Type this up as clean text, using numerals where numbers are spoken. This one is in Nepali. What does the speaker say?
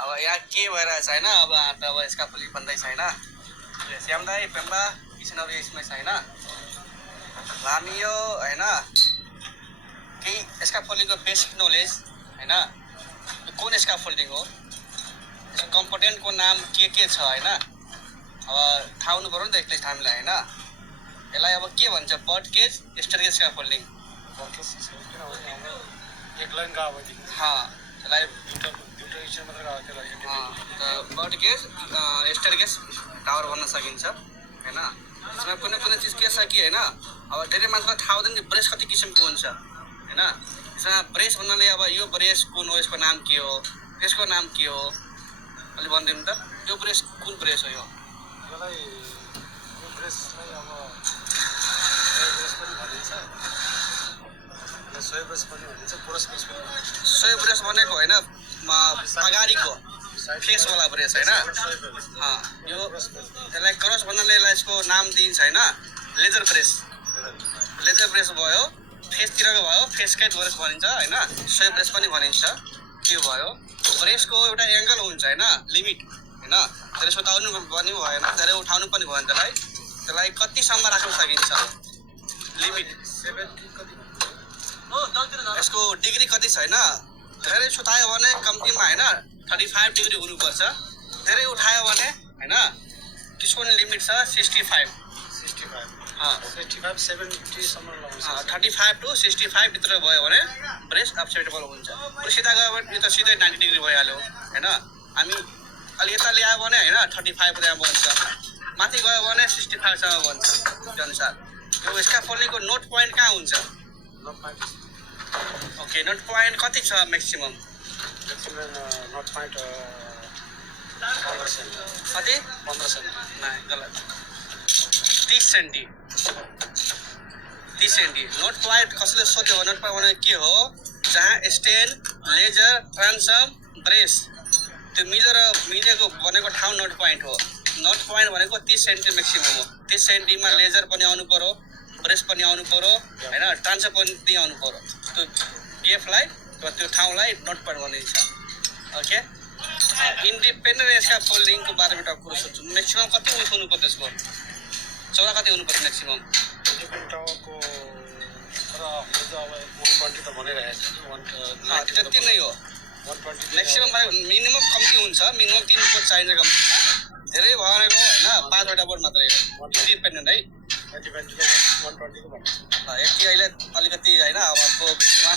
अब यहाँ के भइरहेछ होइन अब अब यसका पुलि बन्दैछ होइन श्याम दाई पेम्बा किसनहरू यसमै छ होइन हामी यो होइन केही यसका फोल्डिङको बेसिक नलेज होइन कुन यसका फोल्डिङ हो यसको कम्पोनेन्टको नाम के छ होइन अब थाहा हुनु पऱ्यो नि त एक्लिस्ट हामीलाई होइन यसलाई अब के भन्छ बर्ड केज स्टेरकेजका फोल्डिङ एक लाइनका अवधि यसलाई बर्ड केज स्टेरकेज टावर भन्न सकिन्छ होइन यसमा कुनै कुनै चिज के छ कि होइन अब धेरै मान्छेलाई थाहा हुँदैन नि ब्रेस कति किसिमको हुन्छ होइन यसमा ब्रेस भन्नाले अब यो ब्रेस कुन हो यसको नाम के हो त्यसको नाम के हो अलिक भनिदिनु त यो ब्रेस कुन ब्रेस हो यो ब्रेसलाई अब सोय ब्रेस पनि भनिन्छ पुरस ब्रेस पनि भनिन्छ सोय ब्रेस भनेको होइन अगाडिको फेसवाला ब्रेस होइन यो यसलाई क्रस भन्नाले यसलाई यसको नाम दिइन्छ होइन लेजर ब्रेस भयो फेसतिरको भयो फेसकै ब्रेस भनिन्छ होइन सोय ब्रेस पनि भनिन्छ त्यो भयो ब्रेसको एउटा एङ्गल हुन्छ होइन लिमिट होइन धेरै सुताउनु पनि भएन धेरै उठाउनु पनि भएन त्यसलाई कतिसम्म राख्न सकिन्छ लिमिट 70 कति यसको डिग्री कति छ होइन धेरै सुतायो भने कम्तीमा होइन 35 डिग्री हुनुपर्छ धेरै उठायो भने होइन त्यसको लिमिट छ 65 35 to 65 भित्र भयो भने ब्रेस एक्सेप्टेबल हुन्छ सिधा गयो भने यो त सिधै 90 डिग्री भइहाल्यो होइन हामी अलि यता ल्यायो भने होइन 35 त्यहाँ बन्छ माथि गयो भने 65 सम्म बन्छ त्यो अनुसार यो यसका फोल्डिङको नोट पोइन्ट कहाँ हुन्छ ओके नोट पोइन्ट कति छ म्याक्सिमम नट पोइन्ट कति 15 सेन्टी नहीं गलत 30 सेन्टी नोट पोइन्ट कसैले सोध्यो नोट पोइन्ट भनेको के हो जहाँ स्टेन लेजर ट्रान्सम ब्रेस त्यो मिलेको बनेको ठाउँ नोट पोइन्ट हो नोट पोइन्ट भनेको 30 सेन्टी म्याक्सिमम हो 30 सेन्टीमा लेजर पनि आउनु पर्यो ब्रेस पनि आउनु पर्यो होइन ट्रान्सम पनि आउनु पर्यो त्यो गेफलाई त्यो ठाउँलाई नोट पोइन्ट भनिन्छ ओके इन्डिपेन्डेन्ट यसका फोल्डिङको बारेमा एउटा कुरो सोध्छु म्याक्सिमम कति हुनु पर्छ त्यसको चौडा कति हुनुपर्छ म्याक्सिमम टावरको तर हाम्रो त अब 120 त भनिरहेको छ त्यति नै हो 120 म्याक्सिमम मिनिमम कम्ती हुन्छ मिनिमम 3 फुट चाहिन्छ कम्तीमा धेरै भनेको होइन 5 वटा बोर्ड मात्रै हो इन्डिपेन्डेन्ट है 120 को भन्छ यति अहिले अलिकति होइन अब अर्को विषयमा